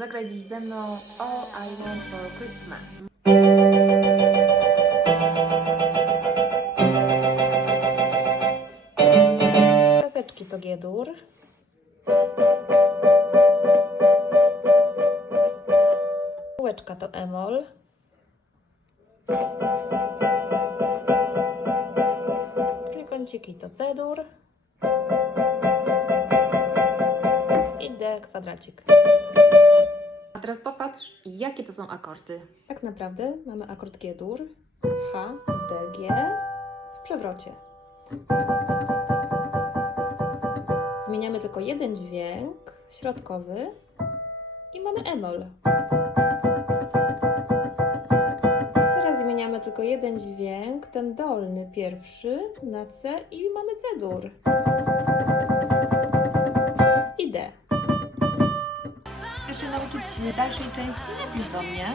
Zagraj dziś ze mną All I Want for Christmas. To G-dur. Kółeczka to emol. Trójkąciki to C-dur. I D kwadracik. A teraz popatrz, jakie to są akordy. Tak naprawdę mamy akord G-dur, H, D, G w przewrocie. Zmieniamy tylko jeden dźwięk, środkowy i mamy emol. Teraz zmieniamy tylko jeden dźwięk, ten dolny pierwszy na C i mamy C-dur. Chcesz się nauczyć dalszej części? Napisz do mnie.